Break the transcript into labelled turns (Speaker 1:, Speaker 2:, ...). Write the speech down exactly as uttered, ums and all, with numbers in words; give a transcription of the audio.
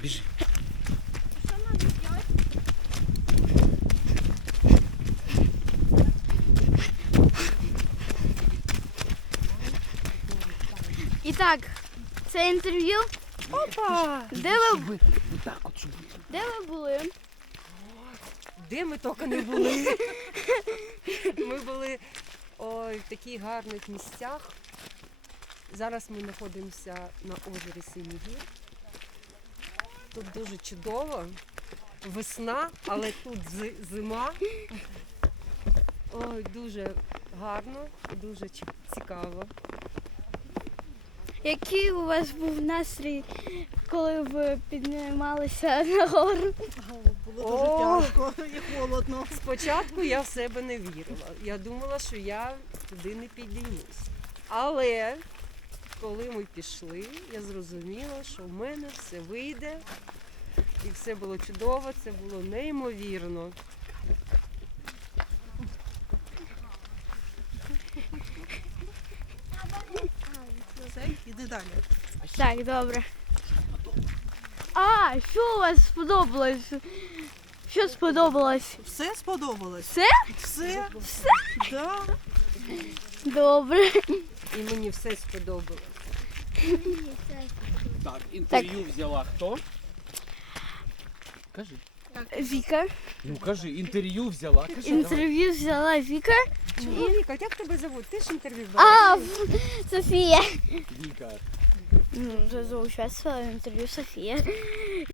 Speaker 1: Біжи.
Speaker 2: Что надо делать? І так, це інтерв'ю.
Speaker 3: Опа!
Speaker 2: Де ви,
Speaker 1: Ви, так от, щоб...
Speaker 2: де ви були?
Speaker 3: Де ми тільки не були? Ми були ой, в таких гарних місцях. Зараз ми знаходимося на озері Синій Гір. Тут дуже чудово. Весна, але тут зи- зима. Ой, дуже гарно, дуже чи- цікаво.
Speaker 2: Який у вас був настрій, коли ви піднімалися на гору?
Speaker 4: Було дуже
Speaker 3: О!
Speaker 4: тяжко і холодно.
Speaker 3: Спочатку я в себе не вірила. Я думала, що я туди не підіймусь. Але коли ми пішли, я зрозуміла, що в мене все вийде. І все було чудово, це було неймовірно.
Speaker 4: Все, іди далі.
Speaker 2: Так, добре. А, що у вас сподобалось? Що сподобалось?
Speaker 4: Все сподобалось?
Speaker 2: Все?
Speaker 4: Все? Все? Да.
Speaker 2: Добре.
Speaker 3: І мені все сподобалось.
Speaker 1: Так, інтерв'ю взяла хто? Кажи.
Speaker 2: Віка.
Speaker 1: Ну кажи, інтерв'ю взяла. Кажи, давай.
Speaker 2: Інтерв'ю взяла Віка.
Speaker 3: Чоловіка, як тебе зовуть? Ти ж інтерв'ю брала?
Speaker 2: А, Софія.
Speaker 1: Віка.
Speaker 2: Ну, зовут участвовала в інтерв'ю Софія.